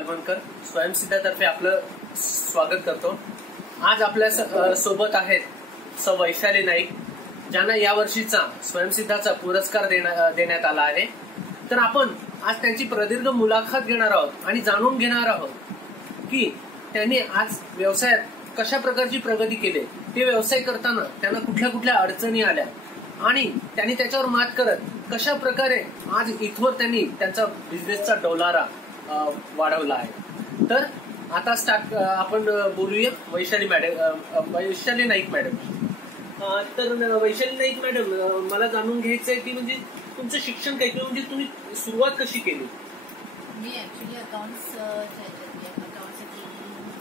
वालवणकर स्वयंसिद्धातर्फे आपलं स्वागत करतो। आज आपल्या सोबत आहेत सौ वैशाली नाईक, ज्यांना यावर्षीचा स्वयंसिद्धाचा पुरस्कार देण्यात आला आहे। तर आपण आज त्यांची प्रदीर्घ मुलाखत घेणार आहोत आणि जाणून घेणार आहोत की त्यांनी आज व्यवसायात कशा प्रकारची प्रगती केली, ते व्यवसाय करताना त्यांना कुठल्या कुठल्या अडचणी आल्या आणि त्यांनी त्याच्यावर मात करत कशा प्रकारे आज इथवर त्यांनी त्यांचा बिझनेसचा डोलारा वाढवला आहे। तर आता आपण बोलूया वैशाली नाईक मॅडम। तर वैशाली नाईक मॅडम, मला जाणून घ्यायचं आहे की म्हणजे तुमचं शिक्षण काय, किंवा म्हणजे तुम्ही सुरुवात कशी केली? मी ऍक्च्युली अकाउंट्स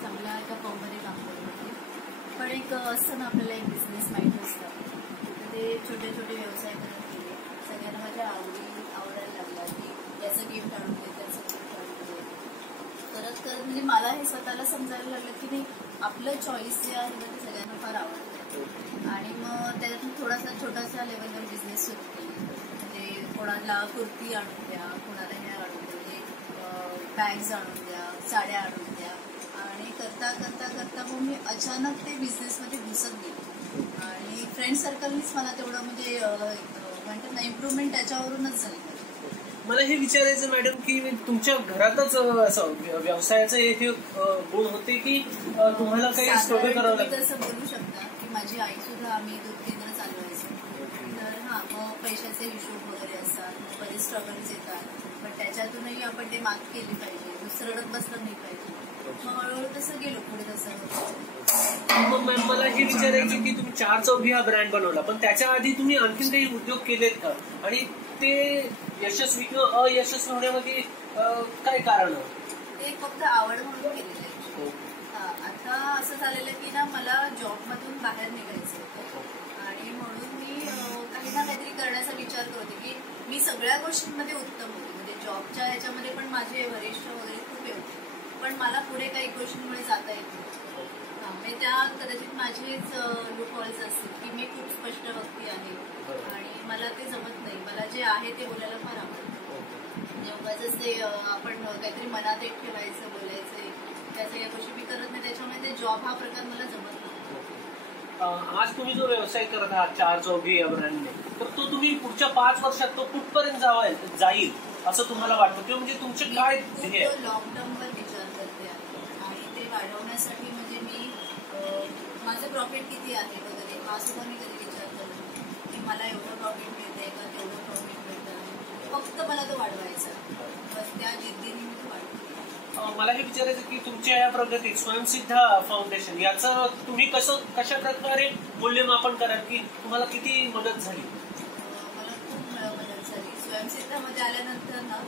चांगल्या एका फॉर्ममध्ये काम करत होते, पण एक असतं ना आपल्याला एक बिझनेस माइंड असतं, ते छोटे छोटे व्यवसाय करत गेले। सगळ्यांना माझ्या आवडायला लागला की याचं गिफ्ट आणून दे, त्याचं गिफ्ट आणून दे, करत करत म्हणजे मला हे स्वतःला समजायला लागलं की नाही, आपलं चॉईस जे आहे ना ते सगळ्यांना फार आवडतं। आणि मग त्याच्यातून थोडासा छोटासा लेवलवर बिझनेस सुरू केला। म्हणजे कोणाला कुर्ती आणून द्या, कोणाला हे आणून द्या, बॅग्स आणून द्या, साड्या आणून द्या, आणि करता करता करता मग मी अचानक ते बिझनेसमध्ये घुसत गेले। आणि फ्रेंड सर्कलनीच मला तेवढं म्हणजे म्हणतात ना इम्प्रूव्हमेंट त्याच्यावरूनच झाली। मला हे विचारायचं मॅडम की तुमच्या घरातच असं व्यवसायाचं एक गुण होते की तुम्हाला काही स्ट्रगल करावं लागतं? तसं बोलू शकता की माझी आई सुद्धा, आम्ही दूध केंद्र चालवायचो, तर मग पैशाचे हिशोब वगैरे असतात, बरेच स्ट्रगल्स येतात, पण त्याच्यातूनही आपण ते मात केली पाहिजे, दुसरं बसलं नाही पाहिजे। मग हळूहळू तसं गेलो पुढे, तसं मग मॅम मला हे विचारायचं की तुम्ही 4 चौघी हा ब्रँड बनवला, पण त्याच्या आधी तुम्ही आणखीन काही उद्योग केलेत का, आणि ते यशस्वी किंवा अयशस्वी होण्यामध्ये काय कारण? ते फक्त आवड म्हणून केलेलं आहे। आता असं झालेलं की ना, मला जॉबमधून बाहेर निघायचं होतं आणि म्हणून मी काही ना काहीतरी करण्याचा विचार करत होते की मी सगळ्या गोष्टींमध्ये उत्तम होते, म्हणजे जॉबच्या ह्याच्यामध्ये पण माझे वरिष्ठ वगैरे खूप होते, पण मला पुढे काही गोष्टींमुळे जाता येत नाही। म्हणजे त्या कदाचित माझेच लूपहॉल्स असतील की मी खूप स्पष्ट वक्ती आहे आणि मला ते जमत नाही, मला जे आहे ते बोलायला फार आवडतं। जेव्हाच ते आपण काहीतरी मनात एक ठेवायचं, बोलायचं, त्याच्या या गोष्टी मी करत नाही, त्याच्यामुळे ते जॉब हा प्रकार मला जमत नाही। आज तुम्ही जो व्यवसाय करत आहात 4 चौघी या ब्रँडने, तर तो तुम्ही पुढच्या 5 वर्षात तो कुठपर्यंत जाईल असं तुम्हाला वाटतं, किंवा म्हणजे तुमचे काय ध्येय? लॉंग टर्मवर विचार करते आणि ते वाढवण्यासाठी म्हणजे मी माझं प्रॉफिट किती आहे वगैरे हा सुद्धा मी कधी विचार करते की मला एवढं प्रॉफिट मिळतंय का, तेवढं प्रॉफिट मिळतं, फक्त मला तो वाढवायचा, बस त्या जिद्दीने मी तो वाढवते। मला हे विचारायचं की तुमच्या या प्रगतीत स्वयंसिद्धा फाउंडेशन याचं तुम्ही कशा प्रकारे मूल्यमापन कराल, की तुम्हाला किती मदत झाली? मला खूप मदत झाली। स्वयंसिद्धामध्ये आल्यानंतर ना,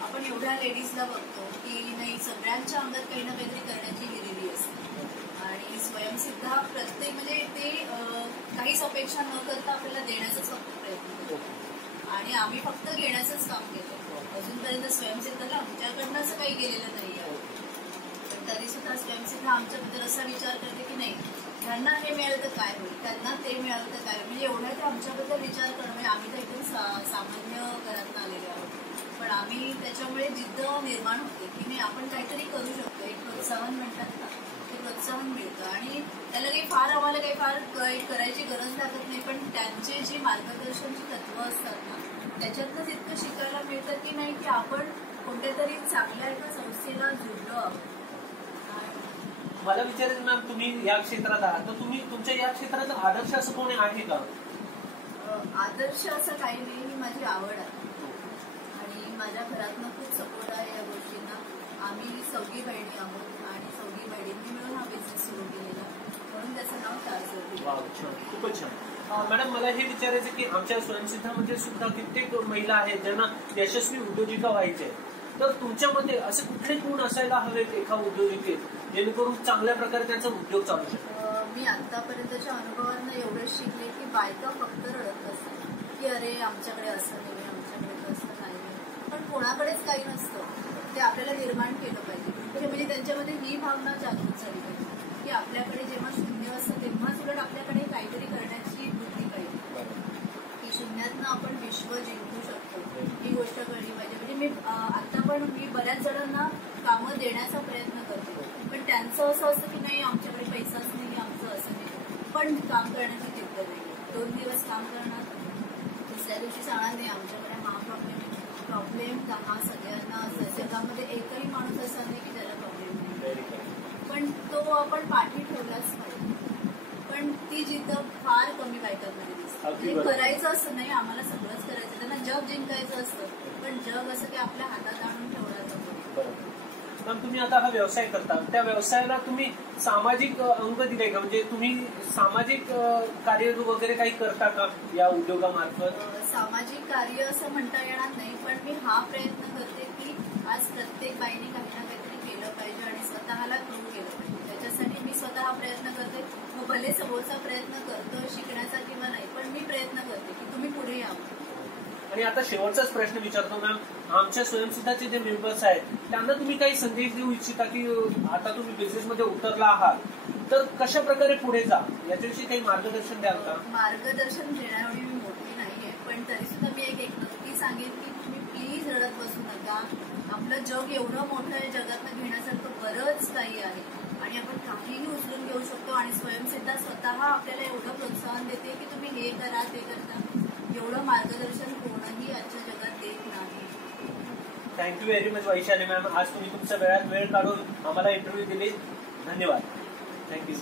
आपण एवढ्या लेडीजला बघतो की नाही, सगळ्यांच्या अंगात काही ना काहीतरी करण्याची हिरिरी असते, आणि स्वयंसिद्धा प्रत्येक म्हणजे ते काहीच अपेक्षा न करता आपल्याला देण्याचाच फक्त प्रयत्न करतो, आणि आम्ही फक्त घेण्याचंच काम केलं। अजूनपर्यंत स्वयंसिद्धाला आमच्याकडनं असं काही गेलेलं नाही आहे, पण तरी सुद्धा स्वयंसिद्धा आमच्याबद्दल असा विचार करते की नाही, त्यांना हे मिळालं तर काय होईल, त्यांना ते मिळालं तर काय होईल, म्हणजे एवढ्या ते आमच्याबद्दल विचार करणं, म्हणजे आम्ही तर एकदम सामान्य घरातून आलेलो आहोत, पण आम्ही त्याच्यामुळे जिद्द निर्माण होते की नाही, आपण काहीतरी करू शकतो, एक प्रोत्साहन म्हणतात ना, ते प्रोत्साहन मिळतं, आणि त्याला आम्हाला काही फार करायची गरज लागत नाही, पण त्यांचे जे मार्गदर्शनची तत्व असतात ना, त्याच्यातनंच इतकं शिकायला मिळतं की नाही, की आपण कोणत्यातरी चांगल्या एका संस्थेला जुळलो आहोत। मला विचारायचं मॅम, तुम्ही या क्षेत्रात आहात, तर तुम्ही तुमच्या या क्षेत्रात आदर्श असं कोणी आहे का? आदर्श असं काही नाही, ही माझी आवड आहे आणि माझ्या घरातनं खूप सपोर्ट आहे या गोष्टींना। आम्ही 4 बहिणी आहोत आणि 4 बहिणींनी मिळून हा बिझनेस सुरू केलेला, म्हणून त्याचं नाव 4 चौघी। खूपच छान। मॅडम, मला हे विचारायचं की आमच्या स्वयंसिद्धामध्ये सुद्धा कित्येक महिला आहेत ज्यांना यशस्वी उद्योजिका व्हायचे, तर तुमच्यामध्ये असे कुठले गुण असायला हवेत एका उद्योजिकेत, जेणेकरून चांगल्या प्रकारे त्यांचा उद्योग चालू शकतो? मी आतापर्यंतच्या अनुभवांना एवढंच शिकले की बायका फक्त रडत असतात की अरे आमच्याकडे असं नाही, आमच्याकडे असं नाही, पण कोणाकडेच काही नसतं, ते आपल्याला निर्माण केलं पाहिजे, म्हणजे त्यांच्यामध्ये ही भावना जागृत झाली पाहिजे की आपल्याकडे जेव्हा शून्य असतं तेव्हाच उलट आपल्याकडे काहीतरी करण्याची बुद्धी पाहिजे, की शून्यातनं आपण विश्व जिंकू शकतो, ही गोष्ट कळली पाहिजे। म्हणजे आता पण मी बऱ्याच जणांना कामं देण्यात देण्याचा प्रयत्न करते. पण त्यांचं असं असतं की नाही आमच्याकडे पैसाच नाही, आमचं असं नाही. पण काम करण्याची जिद्द नाही. 2 दिवस काम करणार, दुसऱ्या दिवशी सांगणार नाही आमच्याकडे हा प्रॉब्लेम हा सगळ्यांना जगामध्ये एकही माणूस असा नाही की त्याला प्रॉब्लेम नाही. पण तो आपण पाठी ठेवलाच पाहिजे. पण ती जिद्द फार कमी बायकांमध्ये दिसते. करायचं असं नाही, आम्हाला सगळंच करायचं, त्यांना जग जिंकायचं असतं. पण जग असं की आपल्या हातात आणून ठेवलं जातं. पण तुम्ही आता हा व्यवसाय करता, त्या व्यवसायाला तुम्ही सामाजिक अंग दिले का? म्हणजे तुम्ही सामाजिक कार्य वगैरे काही करता का या उद्योगामार्फत? सामाजिक कार्य असं म्हणता येणार नाही, पण मी हा प्रयत्न करते की आज प्रत्येक बाईने काही ना काहीतरी केलं पाहिजे आणि स्वतःला प्रूव्ह केलं पाहिजे. त्याच्यासाठी मी स्वतः हा प्रयत्न करते. मग भले समोरचा प्रयत्न करतो शिकण्याचा किंवा नाही, पण मी प्रयत्न करते की तुम्ही पुढे यावं. आणि आता शेवटचाच प्रश्न विचारतो मॅम, आमच्या स्वयंसिद्धाचे जे मेंबर्स आहेत त्यांना तुम्ही काही संदेश देऊ इच्छिता की आता तुम्ही बिझनेसमध्ये उतरला आहात तर कशा प्रकारे पुढे जा, याच्याविषयी काही मार्गदर्शन द्याल का? मार्गदर्शन देण्याएवढी मी मोठी नाहीये, पण तरी सुद्धा मी एक नक्की सांगेन की तुम्ही प्लीज रडत बसू नका. आपलं जग एवढं मोठं आहे, जगातनं घेण्यासारखं बरंच काही आहे आणि आपण काहीही उचलून घेऊ शकतो. आणि स्वयंसिद्धा स्वतः आपल्याला एवढं प्रोत्साहन देते की तुम्ही हे करा ते करता. एवढं मार्गदर्शन कोणीही आजच्या जगात देत नाही. Thank you very much Vaishali ma'am, आज तुम्ही तुमच्या वेळात वेळ काढून आम्हाला इंटरव्ह्यू दिली. धन्यवाद. थँक्यू.